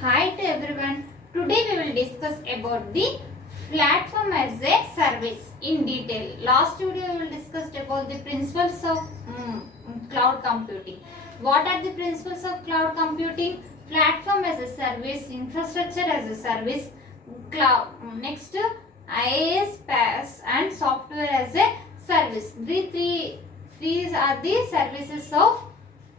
Hi to everyone. Today we will discuss about the platform as a service in detail. Last video we will discuss about the principles of cloud computing. What are the principles of cloud computing? Platform as a service, infrastructure as a service, cloud. Next, iaas, Paas and software as a service. These are the services of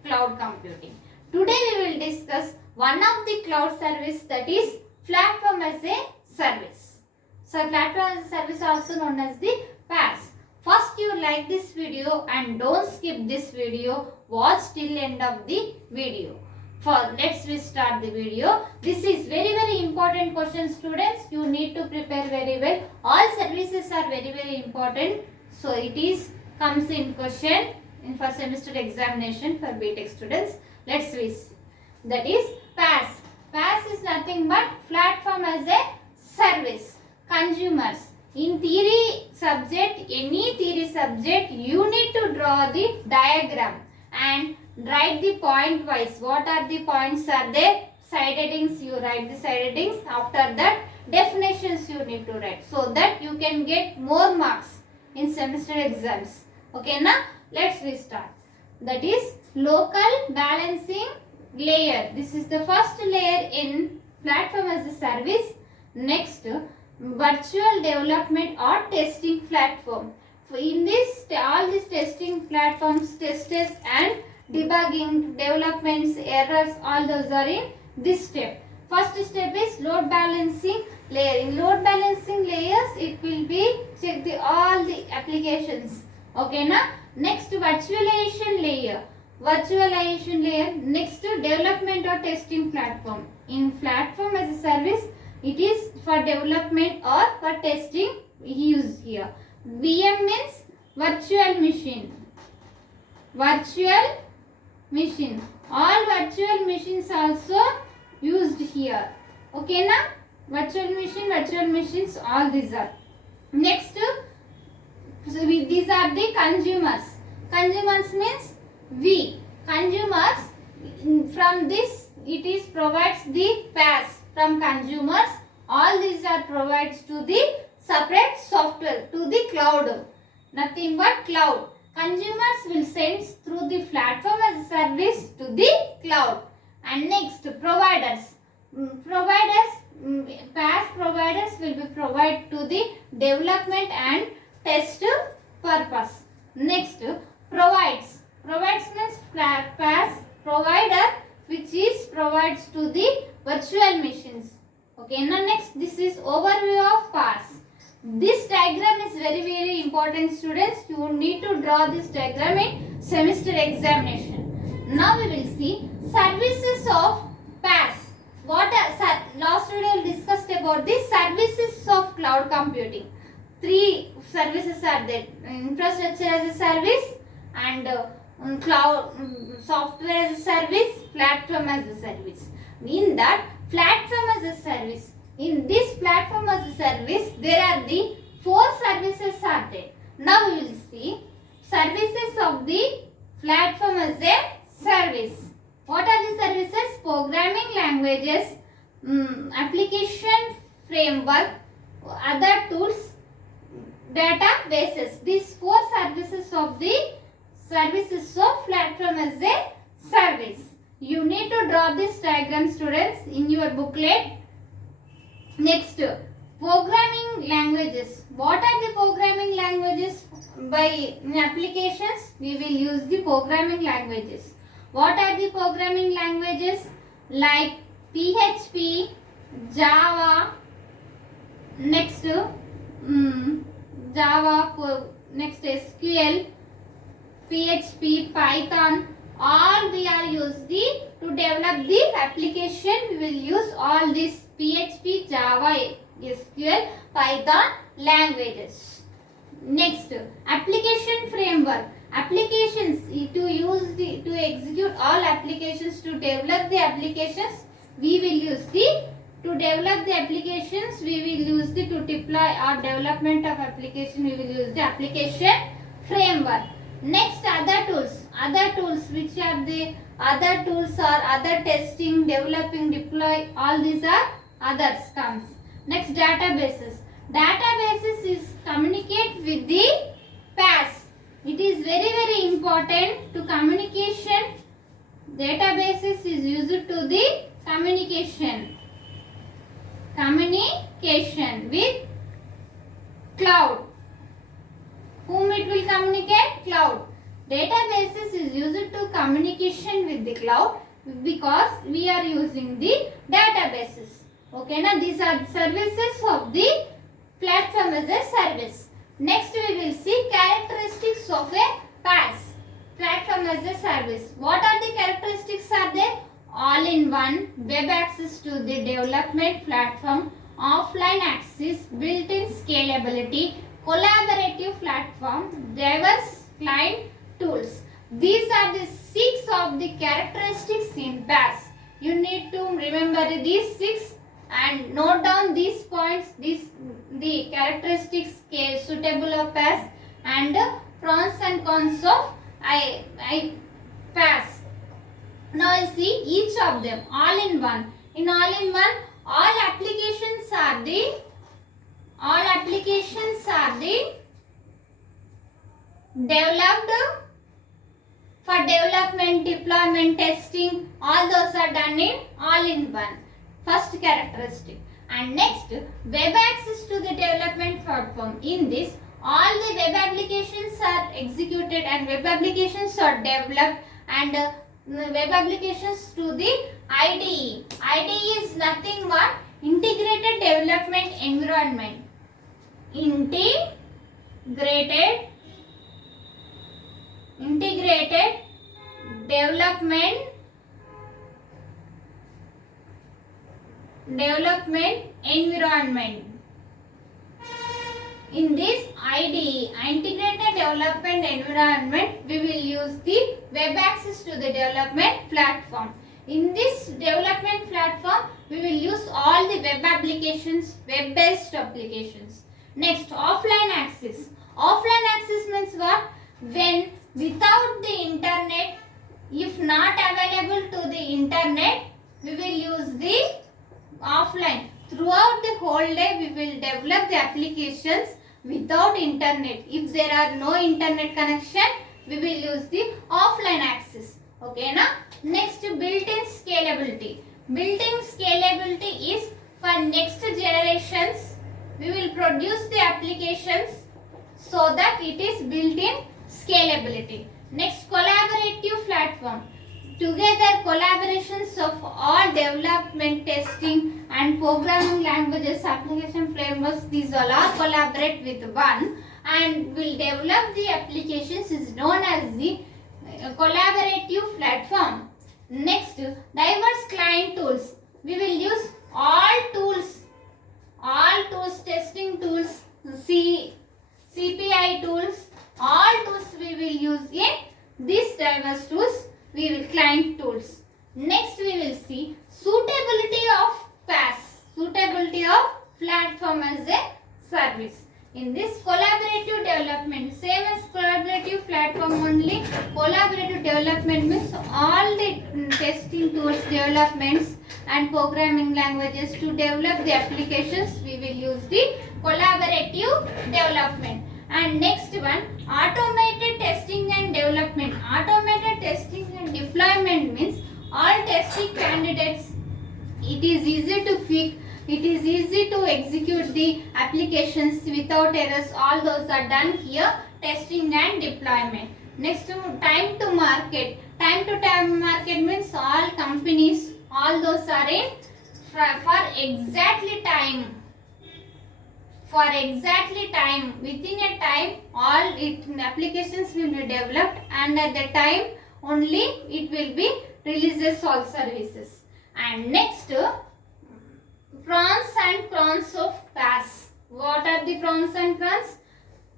cloud computing. Today we will discuss one of the cloud service, that is platform as a service. So platform as a service also known as the Paas. First you like this video and don't skip this video. Watch till end of the video. Let's start the video. This is very important question, students. You need to prepare very well. All services are very important. So it is comes in question in first semester examination for B.tech students. Let's see. That is Paas. Paas is nothing but platform as a service. Consumers. In theory subject, any theory subject, you need to draw the diagram and write the point wise. What are the points are there? Side headings, you write the side headings. After that, definitions you need to write, so that you can get more marks in semester exams. Okay, now let's restart. That is local balancing layer. This is the first layer in platform as a service. Next, virtual development or testing platform. In this, all these testing platforms, testers and debugging, developments, errors, all those are in this step. First step is load balancing layer. In load balancing layers, it will be check all the applications. Okay, now next virtualization layer. Virtualization layer. Next development or testing platform. In platform as a service, it is for development or for testing used here. VM means virtual machine. Virtual machine. All virtual machines also used here. Okay, now virtual machines, all these are. Next, so these are the consumers. Consumers means we. Consumers, from this it is provides the Paas from consumers. All these are provides to the separate software to the cloud. Nothing but cloud. Consumers will send through the platform as a service to the cloud. And next, providers. Paas providers will be provided to the development and test purpose. Next, provides. Provides means Paas provider which is provides to the virtual machines. Okay, now next, this is overview of Paas. This diagram is very important, students. You need to draw this diagram in semester examination. Now we will see services of Paas. What are last video we discussed about the services of cloud computing. Three services are there: infrastructure as a service, and cloud software as a service, platform as a service. In that platform as a service, in this platform as a service, there are the four services are there. Now we will see services of the platform as a service. What are the services? Programming languages, application framework, other tools, databases. These four services of the services of platform as a service. You need to draw this diagram, students, in your booklet. Next, programming languages. What are the programming languages? By applications, we will use the programming languages. What are the programming languages? Like PHP, Java, next Java, next SQL, PHP, Python. All we are used to develop the application. We will use all these PHP, Java, SQL, Python languages. Next, application framework. Applications, to execute all applications, to develop the applications, we will use to develop the applications, we will use to deploy or development of application, we will use the application framework. Next, other tools which are the Other tools are other testing, developing, deploy, all these are others comes. Next, databases. Databases is communicate with the Paas. It is very important to communication. Databases is used to the communication with cloud. Whom it will communicate? Cloud. Databases is used to communication with the cloud because we are using the databases. Okay, now these are the services of the platform as a service. Next we will see characteristics of a Paas, platform as a service. What are the characteristics are there? All-in-one, web access to the development platform, offline access, built-in scalability, collaborative platform, diverse client tools. These are the 6 of the characteristics in Paas. You need to remember these 6 and note down these points, the characteristics suitable of Paas and pros and cons of Paas. Now you see each of them. All-in-one. In all-in-one, all applications are the developed for development, deployment, testing. All those are done in all-in-one. First characteristic. And next, web access to the development platform. In this, all the web applications are executed and web applications are developed and web applications to the IDE. IDE is nothing but integrated development environment. Integrated development environment. In this IDE, integrated development environment, we will use the web access to the development platform. In this development platform, we will use all the web applications, web-based applications. Next, offline access. Offline access means what? When without the internet, if not available to the internet, we will use the offline. Throughout the whole day, we will develop the applications without internet. If there are no internet connection, we will use the offline access. Okay, now next, built-in scalability. Built-in scalability is for next generations. We will produce the applications so that it is built-in scalability. Next, collaborative platform. Together collaborations of all development, testing and programming languages, application frameworks, these all are collaborate with one and will develop the applications is known as the collaborative platform. Next, diverse client tools. We will use all tools, testing tools, CPI tools, all tools we will use in these diverse tools. We will client tools. Next we will see suitability of Paas, suitability of platform as a service. In this collaborative development, same as collaborative platform only, collaborative development means all the testing tools, developments and programming languages to develop the applications, we will use the collaborative development. And next one, automated testing and development. Automated testing and deployment means all testing candidates, it is easy to pick, it is easy to execute the applications without errors. All those are done here, testing and deployment. Next, time to market. Time to time market means all companies, all those are in for exactly time. For exactly time, within a time, all applications will be developed and at the time only it will be releases all services. And next, pros and cons of Paas. What are the pros and cons?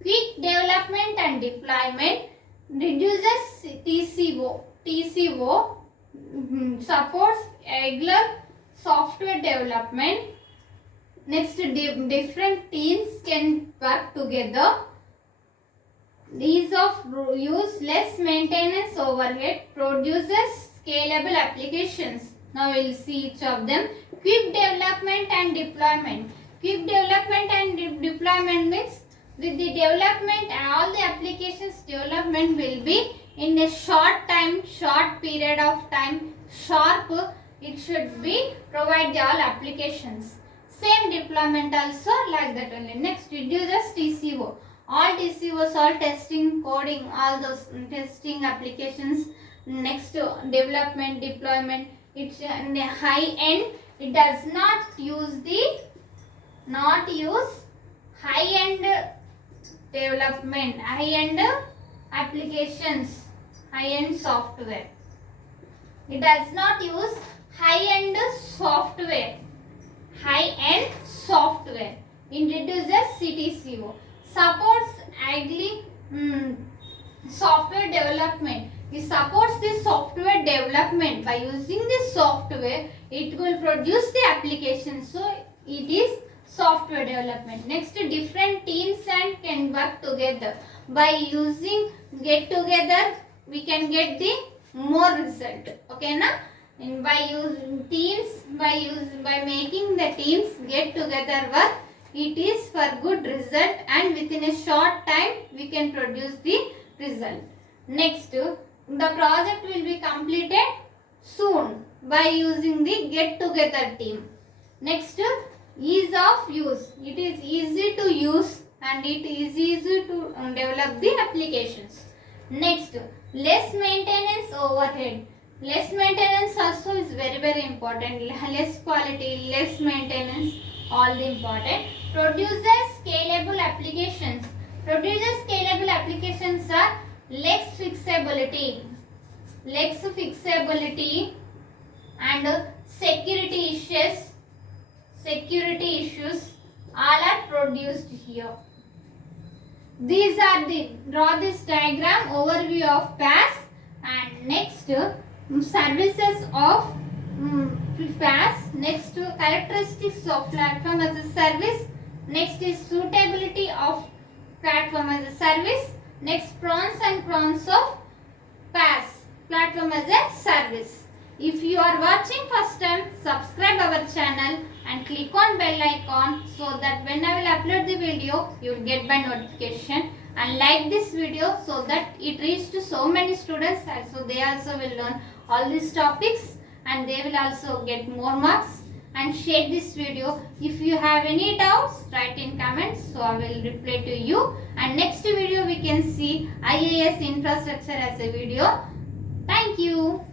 Quick development and deployment, reduces TCO, supports regular software development. Next, different teams can work together. Ease of use, less maintenance overhead, produces scalable applications. Now we will see each of them. Quick development and deployment. Quick development and deployment means with the development, all the applications development will be in a short time, short period of time, sharp. It should be provide all applications. Same deployment also like that only. Next, we do this TCO. All TCOs, all testing, coding, all those testing applications. Next, development, deployment. It's in the high end. It does not use high end development, high end applications, high end software. It does not use high end software. High end software. It reduces CTCO. Supports idly software development. It supports the software development. By using this software, it will produce the application. So it is software development. Next, different teams and can work together. By using get together, we can get the more result. Okay, na? And by using teams, by making the teams get together work, it is for good result, and within a short time we can produce the result. Next, the project will be completed soon by using the get together team. Next, ease of use. It is easy to use and it is easy to develop the applications. Next, less maintenance overhead. Less maintenance also is very important. Less quality, less maintenance, all the important. Produces scalable applications. Produces scalable applications are less fixability and security issues all are produced here. These are the draw this diagram overview of Paas, and next services of Paas. Next, characteristics of platform as a service. Next is suitability of platform as a service. Next, pros and cons of Paas platform as a service. If you are watching first time, subscribe our channel and click on bell icon so that when I will upload the video, you will get my notification, and like this video so that it reaches to so many students, so they also will learn all these topics and they will also get more marks. And share this video. If you have any doubts, write in comments, so I will reply to you. And next video we can see IAS infrastructure as a video. Thank you.